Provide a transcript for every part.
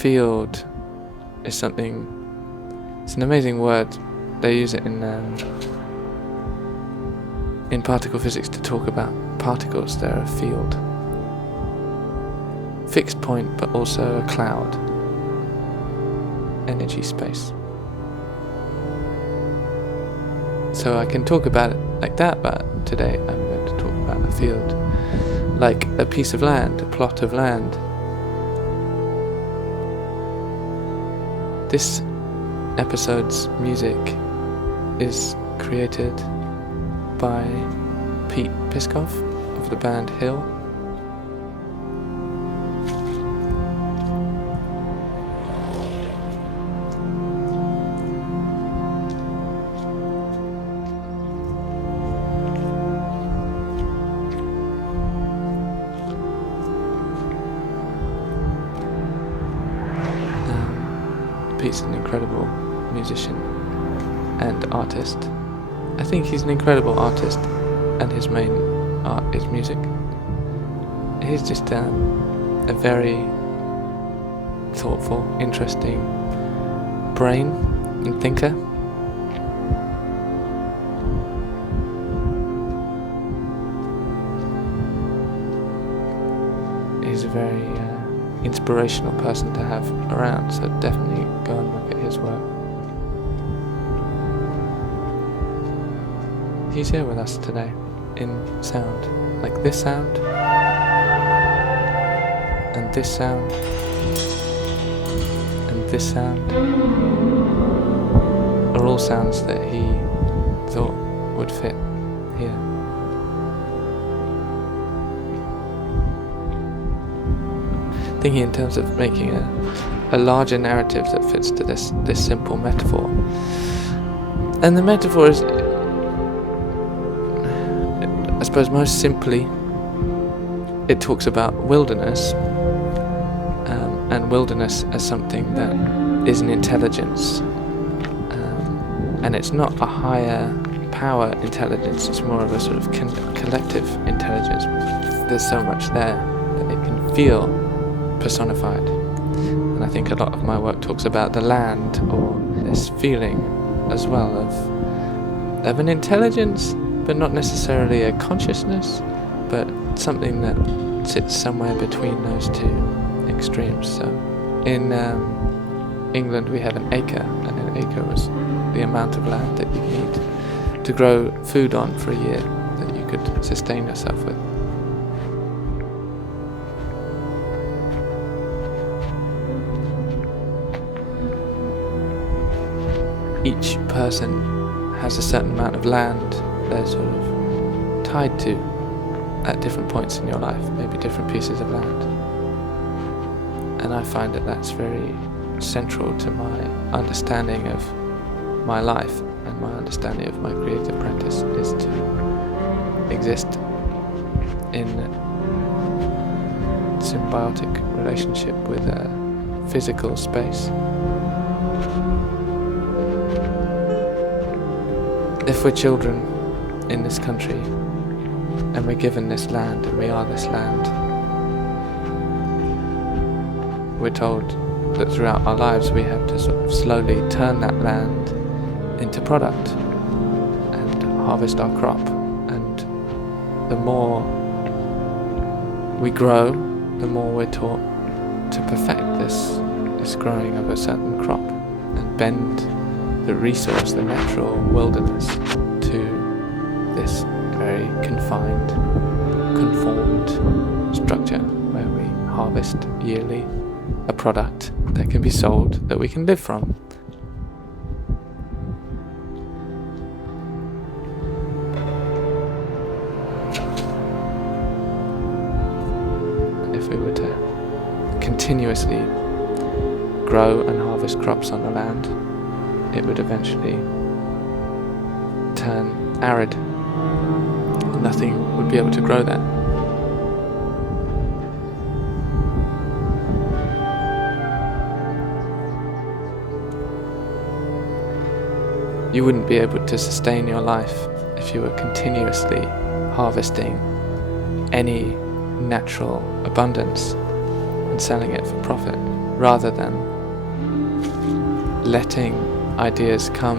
field is something, it's an amazing word. They use it in particle physics to talk about particles. They're a field. Fixed point, but also a cloud. Energy space. So I can talk about it like that, but today I'm going to talk about a field. Like a piece of land, a plot of land. This episode's music is created by Pete Piskov of the band Hill. Pete's an incredible musician and artist. I think he's an incredible artist, and his main art is music. He's just a very thoughtful, interesting brain and thinker. He's a very inspirational person to have around, so definitely go and look at his work. He's here with us today in sound, like this sound and this sound and this sound are all sounds that he thought would fit here. Thinking in terms of making a larger narrative that fits to this simple metaphor. And the metaphor is, I suppose most simply, it talks about wilderness, and wilderness as something that is an intelligence. And it's not a higher power intelligence, it's more of a sort of collective intelligence. There's so much there that it can feel personified, and I think a lot of my work talks about the land, or this feeling as well of an intelligence, but not necessarily a consciousness, but something that sits somewhere between those two extremes. So in England we have an acre, and an acre was the amount of land that you need to grow food on for a year that you could sustain yourself with. Each person has a certain amount of land they're sort of tied to at different points in your life, maybe different pieces of land. And I find that that's very central to my understanding of my life, and my understanding of my creative practice is to exist in symbiotic relationship with a physical space. If we're children in this country, and we're given this land, and we are this land, we're told that throughout our lives we have to sort of slowly turn that land into product and harvest our crop. And the more we grow, the more we're taught to perfect this growing of a certain crop and bend the resource, the natural wilderness, to this very confined, conformed structure where we harvest yearly a product that can be sold, that we can live from. If we were to continuously grow and harvest crops on the land, it would eventually turn arid. Nothing would be able to grow there. You wouldn't be able to sustain your life if you were continuously harvesting any natural abundance and selling it for profit. rather than letting ideas come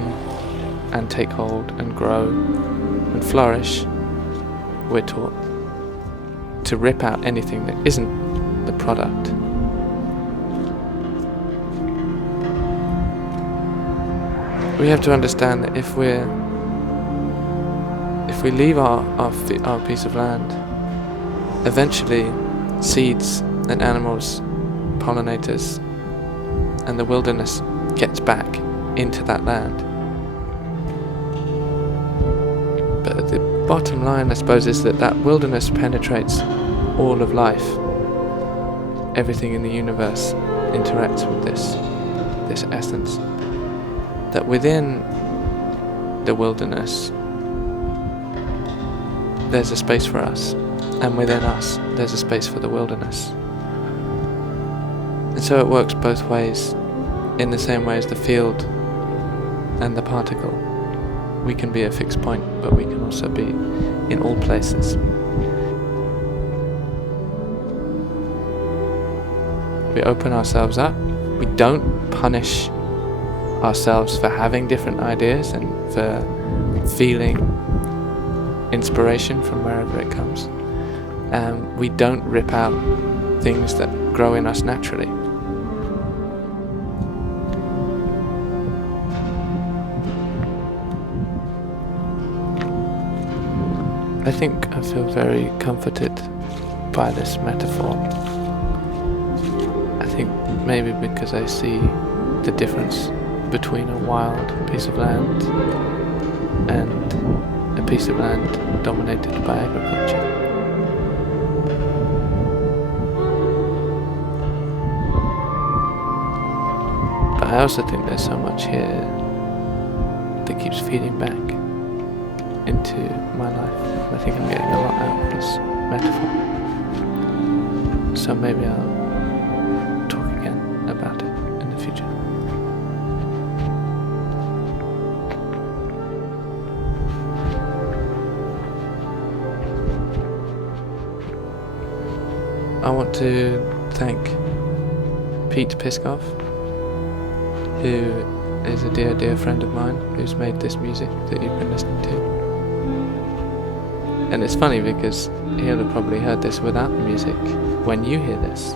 and take hold and grow and flourish, we're taught to rip out anything that isn't the product. We have to understand that if we leave our piece of land, eventually seeds and animals, pollinators, and the wilderness gets back into that land. But the bottom line, I suppose, is that wilderness penetrates all of life. Everything in the universe interacts with this essence. That within the wilderness, there's a space for us, and within us, there's a space for the wilderness. And so it works both ways, in the same way as the field and the particle. We can be a fixed point, but we can also be in all places. We open ourselves up. We don't punish ourselves for having different ideas and for feeling inspiration from wherever it comes. We don't rip out things that grow in us naturally. I think I feel very comforted by this metaphor. I think maybe because I see the difference between a wild piece of land and a piece of land dominated by agriculture. But I also think there's so much here that keeps feeding back into my life. I think I'm getting a lot out of this metaphor. So maybe I'll talk again about it in the future. I want to thank Pete Piskov, who is a dear friend of mine, who's made this music that you've been listening to. And it's funny because he'll have probably heard this without the music. When you hear this,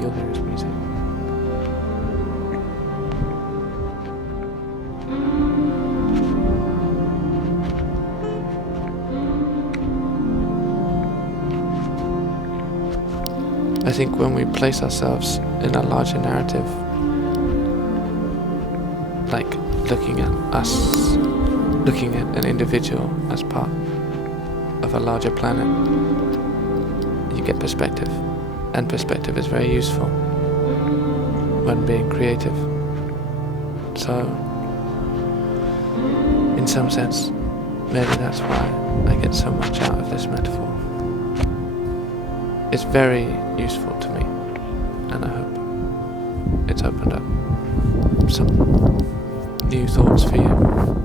you'll hear his music. I think when we place ourselves in a larger narrative, like looking at an individual as part of a larger planet, you get perspective, and perspective is very useful when being creative. So, in some sense, maybe that's why I get so much out of this metaphor. It's very useful to me, and I hope it's opened up some new thoughts for you.